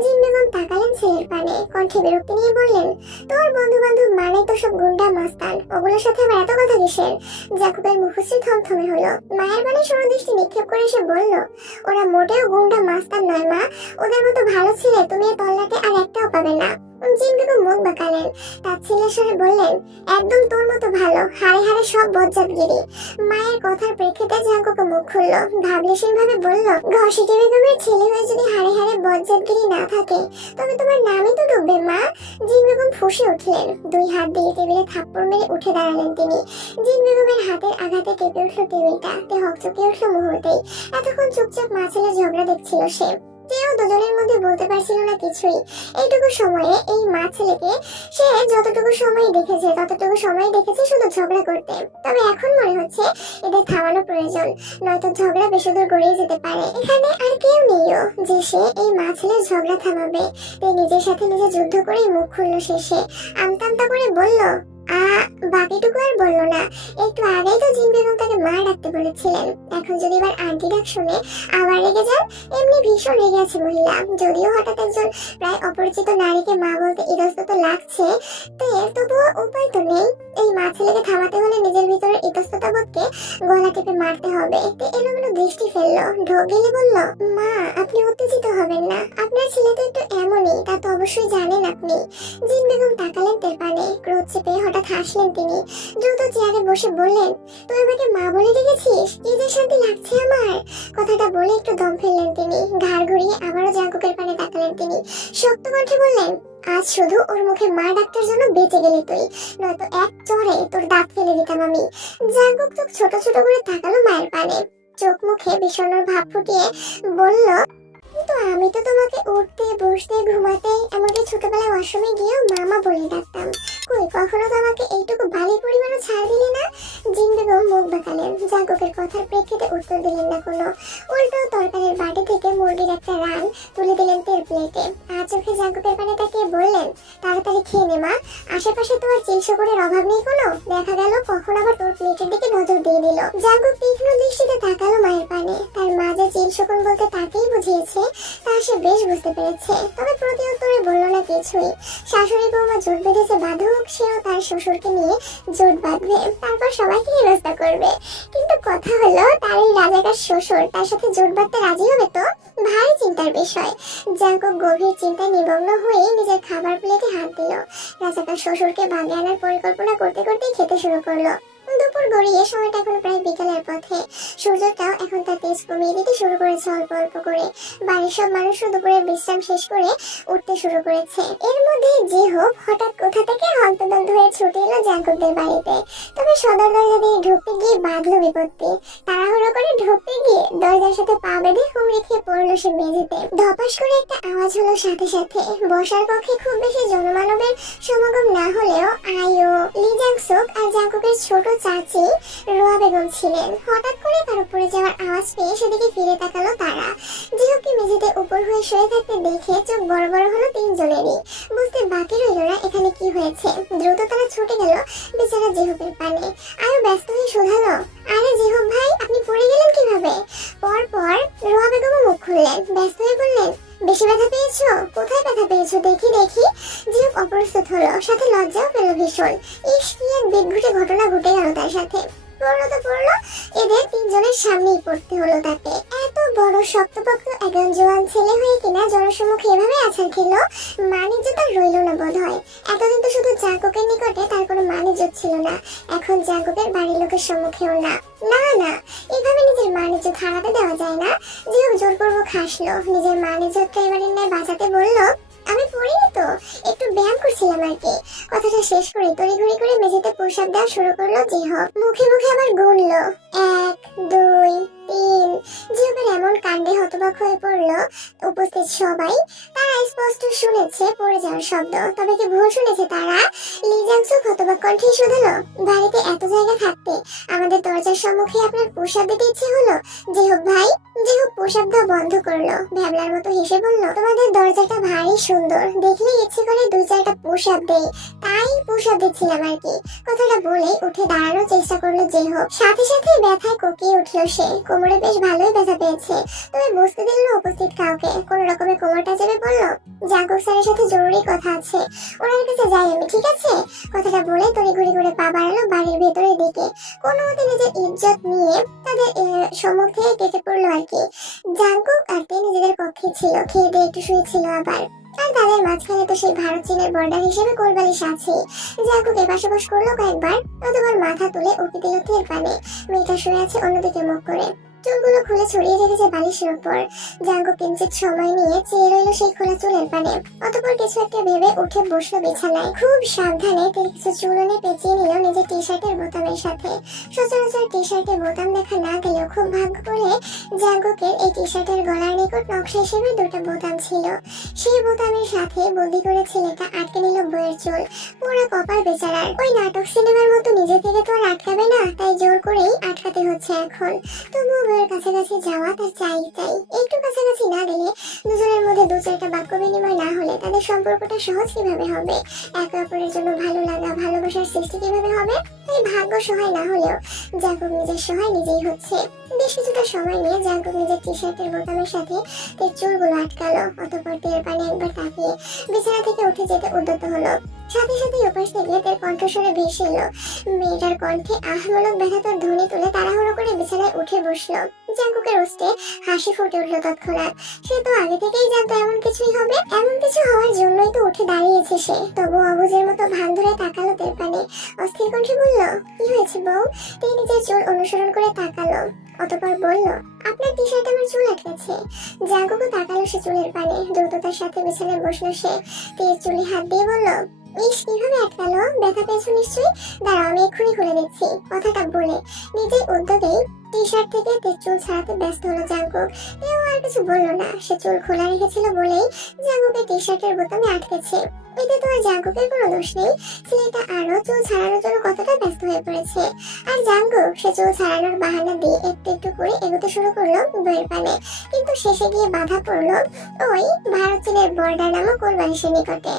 জিন বেগম তাকালেন ছেলের পানে, কণ্ঠে বিরক্তি নিয়ে বললেন, তোর বন্ধু বান্ধব মানে তো সব গুন্ডা মাস্তান, ওগুলোর সাথে আবার এত কথা কিসের? জাঙ্কুকের মুখশ্রী থমথমে হলো। মায়ের বাণী সরদৃষ্টি নিক্ষেপ করে সে বলল, ওরা মোটেও গুন্ডা মাস্তান নয় মা, ওদের মতো ভালো ছেলে তুমি এ তল্লাটে আর একটাও পাবে না। জিন বেগম মুখ বাঁকালেন, তার ছেলের সঙ্গে বললেন, একদম তোর মতো ভালো, হাড়ে হাড়ে সব বজ্জাতগিরি। মায়ের কথার প্রেক্ষিতে জাঙ্কুক মুখ খুলল, ভাবলেশীন ভাবে বলল, ঘসিটি বেগমের ছেলে হয়ে যদি হাড়ে হাড়ে বজ্জাতগিরি না থাকে তবে তোমার নামই তো ডুববে মা। জিন বেগম ফুঁসে উঠলেন, দুই হাত দিয়ে টেবিলে থাপ্পড় মেরে উঠে দাঁড়ালেন তিনি। জিন বেগমের হাতের আঘাতে কেঁপে উঠল টেবিলটা, তে হকচকে উঠল মুহূর্তেই। এতক্ষণ চুপচাপ মা ছেলে ঝগড়া দেখছিল সে, কেউ দুজনের মধ্যে বলতে পারছিল না কিছুই। এইটুকু সময়ে এই মা ছেলেকে সে যতটুকু সময় দেখেছে ততটুকু সময় দেখেছে শুধু ঝগড়া করতে। তবে এখন মনে হচ্ছে এদের থামানো প্রয়োজন, নয়তো ঝগড়া বেশি দূর গড়িয়ে যেতে পারে। এখানে আর কেউ নেইও যে সে এই মা ছেলের ঝগড়া থামাবে। তাই নিজের সাথে নিজে যুদ্ধ করে মুখ খুলল শেষে, আমতা আমতা করে বলল, বাকিটুকু আর বললো না। একটু আগেই তো জিন বেগম তাকে মা ডাকতে বলেছিলেন, এখন যদি এবার আন্টি ডাক শুনে আবার রেগে যান। এমনি ভীষণ রেগে আছে মহিলা, যদিও হঠাৎ একজন প্রায় অপরিচিত নারীকে মা বলতে ইতস্তত লাগছে, তো এর তবুও উপায় তো নেই। এই মা ছেলেকে থামাতে হলে নিজের ভিতরে ইতস্ততা বোধকে গলা টিপে মারতে হবে। তো এলোমেলো দৃষ্টি ফেললো, ঢোক গেলে বলল, মা আপনি উত্তেজিত হবেন না, আপনার ছেলে তো একটু এমনই, তা তো অবশ্যই জানেন আপনি। জিন বেগম তাকালেন তের পানে, ক্রোধ চেপে হঠাৎ হাসলেন তিনি, দ্রুত চেয়ারে বসে বললেন, তুই আমাকে মা বলে ডেকেছিস, কি যে শান্তি লাগছে আমার। কথাটা বলে একটু দম ফেললেন তিনি, ঘাড় ঘুরিয়ে আবারও জাঙ্কুকের পানে তাকালেন তিনি, শক্ত কণ্ঠে বললেন, আজ শুধু ওর মুখে মা ডাক্তার জন্য বেঁচে গেলি তুই, নয়তো এক চড়ে তোর দাঁত ফেলে দিতাম আমি। জাঙ্কুক চোখ ছোট ছোট করে তাকালো মায়ের পানে, চোখ মুখে বিষণ্ণ ভাব ফুটিয়ে বলল, কিন্তু আমি তো তোমাকে উঠতে বসতে ঘুমাতে এমনকি ছোটবেলায় ওয়াশরুমে গিয়েও মামা বলে ডাকতাম, কই কখনো তো আমাকে এইটুকু বালির পরিমাণও ছাড় দিলি না। জিন বেগম মুখ বাঁকালেন, জাঙ্কুকের কথার প্রেক্ষিতে উত্তর দিলেন না কোনো, উল্টো তরকারির বাটি থেকে মুরগির একটা রান তুলে দিলেন তের প্লেটে। আর চোখে জাঙ্কুকের পানে তাকিয়ে বললেন, তাড়াতাড়ি খেয়ে নে মা, আশেপাশে তোমার চিলশকরের অভাব নেই কোনো, দেখা গেল কখন আবার তোর প্লেটের দিকে নজর দিয়ে দিল। জাঙ্কুক তীক্ষ্ণ দৃষ্টিতে তাকালো মায়ের পানে, তার মা যে চিলশকন বলতে তাকেই বুঝিয়েছে তা সে বেশ বুঝতে পেরেছে, তবে প্রতি উত্তরে বলল না কিছুই। শাশুড়ি বৌমা জোট বেঁধেছে বাঁধুক, সেও তার শ্বশুরকে নিয়ে জোট বাঁধবে, তারপর সবাইকে হেনস্থা করবে। কিন্তু কথা হলো, তার এই রাজাকার শ্বশুর তার সাথে জোট বাঁধতে রাজি হবে তো? ভারী চিন্তার বিষয়। জাঙ্কুক গভীর চিন্তায় নিমগ্ন হয়ে নিজের খাবার প্লেটে হাত দিল। রাজাকার শ্বশুরকে বাগে আনার পরিকল্পনা করতে করতেই খেতে শুরু করলো। দুপুর গড়িয়ে সময়টা এখন প্রায় বিকালের পথে, সূর্যটাও এখন তার তেজ কমিয়ে দিতে শুরু করেছে অল্প অল্প করে। বাড়ির সব মানুষও দুপুরের বিশ্রাম শেষ করে উঠতে শুরু করেছে। এর মধ্যে যে হোক হঠাৎ কোথা থেকে হন্তদন্ত হয়ে ছুটে এলো জাঙ্কুকদের বাড়িতে। তবে সদর দরজা দিয়ে ঢুকতে গিয়ে বাঁধলো বিপত্তি। তাড়াহুড়ো করে ঢুকতে গিয়ে দরজার সাথে পা বেঁধে হুমড়ি খেয়ে পড়লো সে মেঝেতে। ধপাস করে একটা আওয়াজ হলো সাথে সাথে। বসার কক্ষে খুব বেশি জনমানবের সমাগম না হলেও আয়ো, লি জাংসুক আর জাঙ্কুকের ছোট চাচি রোয়া বেগম ছিলেন। হঠাৎ করে তার উপরে যাওয়ার আওয়াজ পেয়ে সেদিকে ফিরে তাকালো তারা। জিহুকে মেঝেতে উপর হয়ে শুয়ে থাকতে দেখে চোখ বড় বড় হলো তিনজনেরই। বুঝতে বাকি রইল না এখানে কি হয়েছে। দ্রুত তারা ছুটে গেল বেচারা জিহুকের পানে। আয়ো ব্যস্ত হয়ে শোধালো, আরে জিহুক ভাই আপনি পড়ে গেলেন কিভাবে? পর রোয়া বেগমও মুখ খুললেন, ব্যস্ত হয়ে বললেন, বেশি ব্যথা পেয়েছো? কোথায় ব্যথা পেয়েছো দেখি দেখি। জিহুক অপ্রস্তুত হলো, সাথে লজ্জাও পেল ভীষণ। ইস কি এক বিদঘুটে ঘটনা ঘটে গেল তার সাথে। পড়লো এদের তিনজনের সামনেই পড়তে হলো তাকে। এত বড় শক্তপক্ত একজন জোয়ান ছেলে হয়ে কিনা জনসম্মুখে এভাবে আছাড় খেলো, মানিজ্য তার রইল না বোধ হয়। এতদিন তো শুধু জাঙ্কুকের নিকটে তার কোনো মানিজ্য ছিল না, এখন জাঙ্কুকের বাড়ির লোকের সম্মুখেও না। না না, এভাবে নিজের মানিজ্য হারাতে দেওয়া যায় না। জিহুক জোরপূর্বক হাসলো, নিজের মানিজ্যটা এবারের ন্যায় বাঁচাতে বলল, আমি পড়িনি তো, একটু ব্যায়াম করছিলাম আর কি। কথাটা শেষ করে তড়িঘড়ি করে মেঝেতে প্রসাব দেওয়া শুরু করলো জিহুক। মুখে মুখে আবার গুনলো, 1 2 3 জিহ্বার এমন কাণ্ডে হতবাক হয়ে পড়ল উপস্থিত সবাই। তারা স্পষ্ট শুনেছে পড়ে যাওয়ার শব্দ, তবে কি ভুল শুনেছে তারা? লি জাংসুক হতবাক কণ্ঠে শুধালো, বাড়িতে এত জায়গা থাকতে আমাদের দরজার সম্মুখে আপনার প্রসাদ দিতে ইচ্ছে হলো? জিহ্ব ভাই, জিহ্ব প্রসাদ দেওয়া বন্ধ করলো, ভ্যাবলার মতো হেসে বলল, তোমাদের দরজাটা ভারী সুন্দর, দেখলেই ইচ্ছে করে 2-4টা প্রসাদ দেই, তাই প্রসাদ দিচ্ছিলাম আর কি। কথাটা বলে উঠে দাঁড়ানোর চেষ্টা করলো জিহ্ব। সাথে সাথে ব্যথায় কোকিয়ে উঠলো সে। কোমরে বেশ ভালোই ব্যথা পেয়েছে, তবে বসতে দিল না উপস্থিত কাউকে। কোন রকমে কোমরটা চেপে বলল, জাঙ্কুক স্যারের সাথে জরুরি কথা আছে, ওনার কাছে যাই আমি, ঠিক আছে? কথাটা বলে তড়িঘড়ি করে পা বাড়ালো বাড়ির ভেতরের দিকে। কোনো মতে নিজের ইজ্জত নিয়ে তাদের সম্মুখ থেকে কেটে পড়লো আর কি। জাঙ্কুক আর তে নিজেদের কক্ষে ছিল, খেয়ে দিয়ে একটু শুয়েছিল আবার। আর তাদের মাঝখানে তো সেই ভারত চীনের বর্ডার হিসেবে কোলবালিশ আছে। জাঙ্কুক এপাশ ওপাশ করলো কয়েকবার, অতবার মাথা তুলে উঁকি দিল তের পানে। মেয়েটা শুয়ে আছে অন্যদিকে মুখ করে, চুলগুলো খুলে ছড়িয়ে রেখেছে বালিশের উপর। জাঙ্কুক কিঞ্চিত সময় নিয়ে চেয়ে রইল সেই খোলা চুলের পানে, অতঃপর কিছু একটা ভেবে উঠে বসলো বিছানায়। খুব সাবধানে তেল কিছু চুলনে পেঁচিয়ে নিল নিজের টি শার্টের বোতামের সাথে। সচরাচর টি শার্টে বোতাম দেখা না গেলেও খুব ভাগ্য করে জাঙ্কুকের এই টি শার্টের গলার নিকট নকশা হিসেবে 2টা বোতাম ছিল। সেই বোতামের সাথে বন্দি করে ছেলেটা আটকে নিল বইয়ের চুল। পুরা কপাল বেচারার। ওই নাটক সিনেমার মতো নিজে থেকে তো আর আটকাবে না, তাই জোর করেই আটকাতে হচ্ছে এখন। তবুও বইয়ের কাছাকাছি যাওয়া তার চাই। একটু কাছাকাছি না গেলে, দুজনের মধ্যে 2-4টা বাক্য বিনিময় না হলে তাদের সম্পর্কটা সহজ কিভাবে হবে? একে অপরের জন্য ভালো লাগা, ভালোবাসার সৃষ্টি কিভাবে হবে? এই ভাগ্য সহায় না হলেও জাঙ্কুক নিজের সহায় নিজেই হচ্ছে। বেশ কিছুটা সময় নিয়ে জাঙ্কুক নিজের টি শার্টের বোতামের সাথে তের চুলগুলো আটকালো। অতঃপর তের পানে একবার তাকিয়ে বিছানা থেকে উঠে যেতে উদ্যত হলো। সাথে সাথে উপাস থেকে তের কণ্ঠস্বরে ভেসে এলো মেয়েটার কণ্ঠে আহমলক ব্যথার ধ্বনি তুলে তাড়াহুড়ো করে বিছানায় উঠে বসলো। জাঙ্কুকের ওষ্ঠে হাসি ফুটে উঠলো তৎক্ষণাৎ। সে তো আগে থেকেই জানতো এমন কিছুই হবে, এমন কিছু হওয়ার জন্যই তো উঠে দাঁড়িয়েছে সে। তবু অবুঝের মতো ভান ধরে তাকালো তের পানে, অস্থির কণ্ঠে বলল, কি হয়েছে বউ? তিনি নিজের চুল অনুসরণ করে তাকালো, অতঃপর বলল, আপনার টি শার্ট আমার চুল আটকেছে। জাঙ্কুকও তাকালো সে চুলের পানে। দ্রুততার সাথে বিছানায় বসলো সে। তের চুলে হাত দিয়ে বলল, ইস, কিভাবে আটকালো? ব্যথা পেয়েছো নিশ্চয়ই, দাঁড়াও আমি এক্ষুনি খুলে দিচ্ছি। কথাটা বলে নিজের উদ্যোগেই টি শার্ট থেকে তের চুল ছাড়াতে ব্যস্ত হলো জাঙ্কুক। কেউ আর কিছু বললো না, সে চুল খোলা রেখেছিল বলেই জাঙ্কুকের টি শার্টের বোতামে আটকেছে। এতে তো আর জাঙ্কুকের কোনো দোষ নেই। ছেলেটা আরো চুল ছাড়ানোর জন্য কতটা ব্যস্ত হয়ে পড়েছে। আর জাঙ্কুক সে চুল ছাড়ানোর বাহানা দিয়ে একটু একটু করে এগোতে শুরু করলো বইয়ের পানে। কিন্তু শেষে গিয়ে বাধা পড়লো ওই ভারত চীনের বর্ডার নামক কোলবালিশের নিকটে।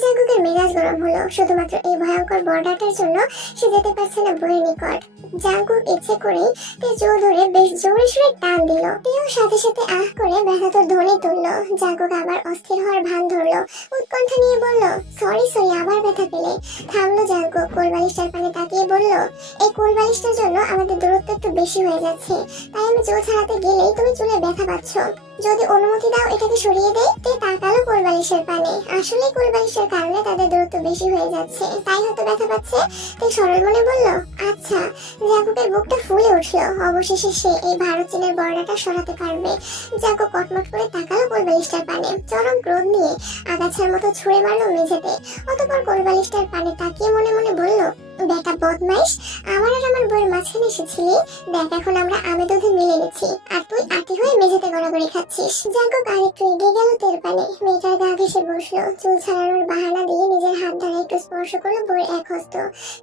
জাঙ্কুকের মেজাজ গরম হলো। শুধুমাত্র এই ভয়ঙ্কর বর্ডারটার জন্য সে যেতে পারছে না বইয়ের নিকট। জাঙ্কুক ইচ্ছে করেই তের চুল ধরে বেশ জোরে সোরে টান দিল। তেও সাথে সাথে আহ করে ব্যথার ধ্বনি তুললো। জাঙ্কুক আবার অস্থির হওয়ার ভান ধরলো, উৎকণ্ঠা নিয়ে বলল, সরি আবার ব্যথা পেলে? থামলো জাঙ্কুক কোলবালিশটার পানে তাকিয়ে বলল, এই কোলবালিশটার জন্য আমাদের দূরত্ব একটু বেশি হয়ে যাচ্ছে, তাই আমি চুল ছাড়াতে গেলেই তুমি চুলে ব্যথা পাচ্ছ। যদি অনুমতি দাও এটাকে সরিয়ে দেই। তে তাকালো কোলবালিশের পানে। আসলে কোলবালিশের কারণে তাদের দূরত্ব বেশি হয়ে যাচ্ছে, তাই হয়তো ব্যথা পাচ্ছে। তে সরল মনে বলল, আচ্ছা। জাঙ্কুকের বুকটা ফুলে উঠলো। অবশেষে সে এই ভারত চীনের বর্ডারটা সরাতে পারবে। জাঙ্কুক কটমট করে তাকালো কোলবালিশটার পানে। চরম ক্রোধ নিয়ে আগাছার মতো ছুঁড়ে মারলো মেঝেতে। অতঃপর কোলবালিশটার পানে তাকিয়ে মনে মনে বলল, বেটা বদমাইশ, আমার আর আমার বইয়ের মাঝখানে এসেছিলি। দেখ এখন আমরা আমে দুধে মিলে গেছি, আর তুই আটি হয়ে মেঝেতে গড়াগড়ি খাচ্ছিস। জাঙ্কুক আরেকটু এগিয়ে গেল তের পানে। মেয়েটার গা ঘেসে বসলো। চুল ছাড়ানোর বাহানা দিয়ে নিজের হাত দ্বারা একটু স্পর্শ করলো বইয়ের এক হস্ত।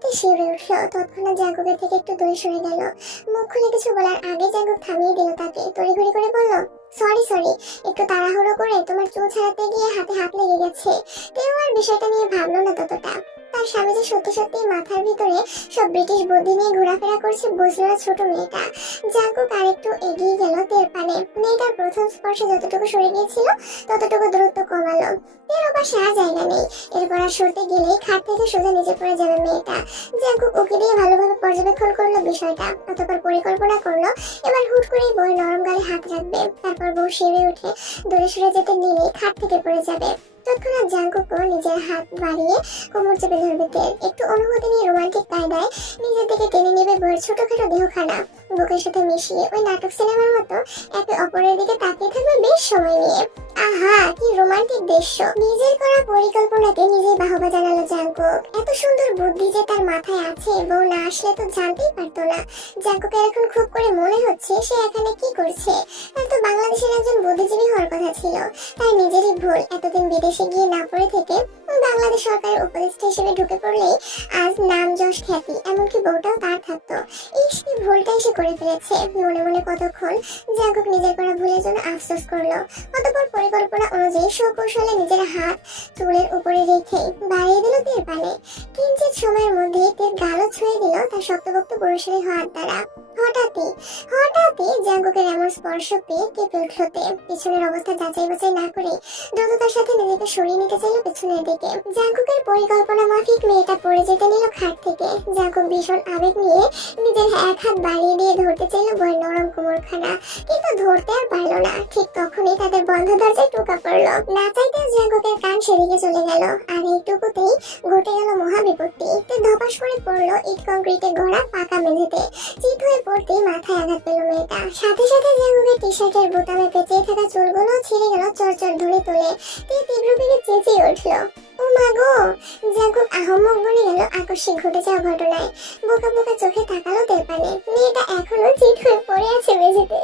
তে শিউরে উঠলো। তৎক্ষণাৎ জাঙ্কুকের থেকে একটু দূরে সরে গেল। মুখ খুলে কিছু বলার আগে জাঙ্কুক থামিয়ে দিল তাকে। তড়িঘড়ি করে বলল, সরি, একটু তাড়াহুড়ো করে তোমার চুল ছাড়াতে গিয়ে হাতে হাত লেগে গেছে। তেও আর বিষয়টা নিয়ে ভাবলো না ততটা। তার স্বামী যে সত্যি সত্যি মাথার ভিতরে সব ব্রিটিশ বুদ্ধি নিয়ে ঘোরাফেরা করছে বুঝলো না ছোট মেয়েটা। জাঙ্কুক আরেকটু এগিয়ে গেল তের পানে। মেয়েটার প্রথম স্পর্শে যতটুকু সরে গিয়েছিল ততটুকু দূরত্ব কমালো। এর অবশ্য আর জায়গা নেই। এরপর আর সরতে গেলেই খাট থেকে সোজা নিচে পড়ে যাবে মেয়েটা। জাঙ্কুক ওকে দিয়ে ভালোভাবে পর্যবেক্ষণ করলো বিষয়টা। অতঃপর পরিকল্পনা করলো এবার হুট করেই বই নরম গালে হাত রাখবে। তারপর বউ শিউরে উঠে দূরে সরে যেতে নিলেই খাট থেকে পড়ে যাবে। তৎক্ষণাৎ জাঙ্কুকও নিজের হাত বাড়িয়ে কোমর চেপে ধরবে তের। একটু অনুভূতি নিয়ে রোমান্টিক কায়দায় নিজের দিকে টেনে নেবে বইয়ের ছোটখাটো দেহখানা। বুকের সাথে মিশিয়ে ওই নাটক সিনেমার মতো একে অপরের দিকে তাকিয়ে থাকবে বেশ সময় নিয়ে। আহা কি রোমান্টিক দৃশ্য। নিজের করা পরিকল্পনাকে নিজেই বাহবা জানালো জাঙ্কুক। এত সুন্দর বুদ্ধি যে তার মাথায় আছে, বউ না আসলে তো জানতেই পারতো না। জাঙ্কুকের এখন খুব করে মনে হচ্ছে সে এখানে কি করছে। তো বাংলাদেশের একজন বুদ্ধিজীবী হওয়ার কথা ছিল, তার নিজেরই ভুল। এতদিন বিদেশে গিয়ে না পড়ে থেকে বাংলাদেশ সরকারের উপদেষ্টা হিসেবে ঢুকে পড়লেই আজ নাম যশ খ্যাতি, এমনকি বউটাও তার থাকতো। এই সে ভুলটাই সে করে ফেলেছে। মনে মনে কতক্ষণ জাঙ্কুক নিজের করা ভুলের জন্য আফসোস করলো। অতঃপর পরিকল্পনা অনুযায়ী সকৌশলে নিজের হাত চুলের উপরে রেখে বাড়িয়ে দিল তের পানে। কিঞ্চিত সময়ের মধ্যে তের গালও ছুঁয়ে দিল তার শক্তপোক্ত পুরুষের হাত দ্বারা। হঠাৎই জাঙ্কুকের এমন স্পর্শ পেয়ে কেঁপে উঠল তে। পিছনের অবস্থা যাচাই বাছাই না করে দ্রুততার সাথে নিজেকে সরিয়ে নিতে চাইল পেছনের দিকে। জাঙ্কুকের পরিকল্পনা মাফিক মেয়েটা পড়ে যেতে নিল খাট থেকে। জাঙ্কুক ভীষণ আবেগ নিয়ে নিজের এক হাত বাড়িয়ে দিয়ে ধরতে চাইল বইয়ের নরম কোমরখানা, কিন্তু ধরতে আর পারল না। ঠিক তখনই তাদের বন্ধ দরজায় টোকা পড়লো। না চাইতে জাঙ্কুকের কান সেদিকে চলে গেল, আর এইটুকুতেই ঘটে গেল মহা বিপত্তি। তে ধপাস করে পড়লো ইট কংক্রিটে গড়া পাকা মেঝেতে। চিত হয়ে পড়তেই মাথায় আঘাত পেল মেয়েটা। সাথে সাথে জাঙ্কুকের টি শার্টের বোতামে পেঁচিয়ে থাকা চুলগুলো ছিঁড়ে গেল চরচর ধরে তোলে। তে তীব্র বেগে চেঁচিয়ে উঠল, ও মা গো! জাঙ্কুক আহম্মক বনে গেল আকস্মিক ঘটে যাওয়া ঘটনায়। বোকা বোকা চোখে তাকালো তের পানে। মেয়েটা এখনো চিত হয়ে পড়ে আছে মেঝেতে,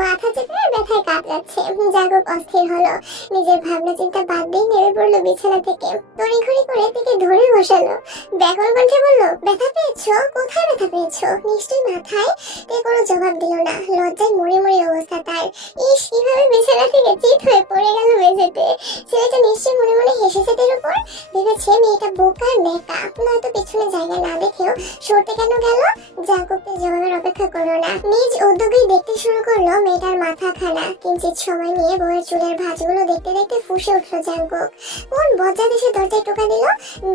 মাথা চেপে ব্যথায় কাতরাচ্ছে। জাঙ্কুক অস্থির হলো। নিজের ভাবনা চিন্তা বাদ দিয়ে নেমে পড়লো বিছানা থেকে। তড়িঘড়ি করে থেকে ধরে বসালো। ব্যাকুল কণ্ঠে বলল, ব্যথা পেয়েছো? কোথায় ব্যথা পেয়েছো? নিশ্চয়ই মাথায়। তে কোনো জবাব দিল না। লজ্জায় মরে মরে অবস্থা তার। ইস, কিভাবে বিছানা থেকে চিত হয়ে পড়ে গেল মেঝেতে। ছেলেটা নিশ্চয়ই মনে মনে হেসেছে তের উপর। ভেবেছে মেয়েটা বোকা নেকা, নয়তো পেছনে জায়গা না দেখেও সরতে কেন গেল। জাঙ্কুককে জবাবের অপেক্ষা করলো না, নিজ উদ্যোগেই দেখতে শুরু করলো মেয়েটার মাথা খানা। কিঞ্চিত সময় নিয়ে বউয়ের চুলের ভাঁজগুলো দেখতে দেখতে ফুঁসে উঠলো জাঙ্কুক। কোন বজ্জা দেশে দরজায় টোকা দিল,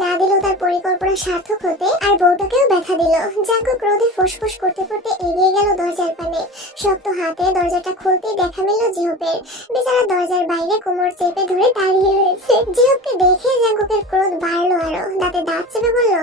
না দিল তার পরিকল্পনা সার্থক হতে, আর বউটাকেও ব্যথা দিল। জাঙ্কুক ক্রোধে ফুসফুস করতে করতে এগিয়ে গেল দরজার পানে। শক্ত হাতে দরজাটা খুলতেই দেখা মিলল জিহপের। বেচারা দরজার বাইরে কোমর চেপে ধরে দাঁড়িয়ে রয়েছে। জিহপকে দেখে জাঙ্কুকের ক্রোধ বাড়লো আরো। দাঁতে দাঁত চেপে বলল,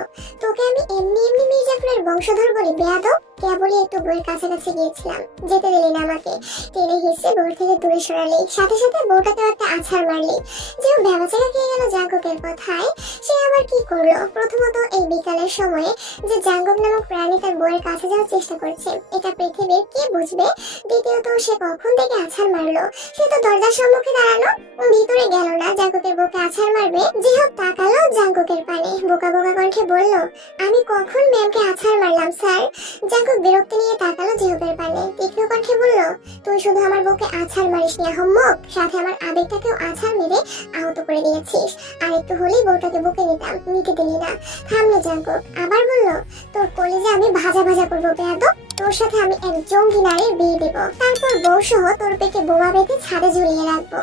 তোকে আমি এমনি এমনি মির্জাফরের বংশধর বলি বেয়াদব? কেবলই একটু বউয়ের কাছাকাছি গিয়েছিলাম, যেতে দিলি না আমাকে। টেনে হিসে বউর থেকে দূরে সরালি, সাথে সাথে বউটাকে একটা আছাড় মারলি। যে ভ্যাবাচাকা খেয়ে গেল জাঙ্কুকের কথায়। সে আবার কি করলো? প্রথমত এই বিকালের সময়ে যে জাঙ্কুক নামক প্রাণী তার বউয়ের কাছে যাওয়ার চেষ্টা করছে, এটা পৃথিবীর কে বুঝবে? দ্বিতীয়ত সে কখন থেকে আছাড় মারলো? সে তো দরজার সম্মুখে দাঁড়ানো, ভিতরে গেল না জাঙ্কুকের বউকে আছাড় মারবে। জিহব তাকালো জাঙ্কুকের পানে, বোকা বোকা কণ্ঠে বলল, আমি কখন ম্যামকে আছাড় মারলাম স্যার? জাঙ্কুক বিরক্তি নিয়ে তাকালো জিহবের পানে, তীক্ষ্ণ কণ্ঠে বলল, তুই শুধু আমার বউকে আছাড় মারিস নি আহম্মক, সাথে আমার আবেগটাকেও আছাড় মেরে আহত করে দিয়েছিস। আর একটু হলেই বউটাকে বুকে নিতাম, নিতে দিলি না। থামলো জাঙ্কুক, আবার বলল, তোর কলেজে আমি ভাজা ভাজা করবো বেয়াদব। তোর সাথে আমি এক জঙ্গি নারীর বিয়ে দেব, তারপর বউ সহ তোর পেটে বোমা বেঁধে ছাদে ঝুলিয়ে রাখবো।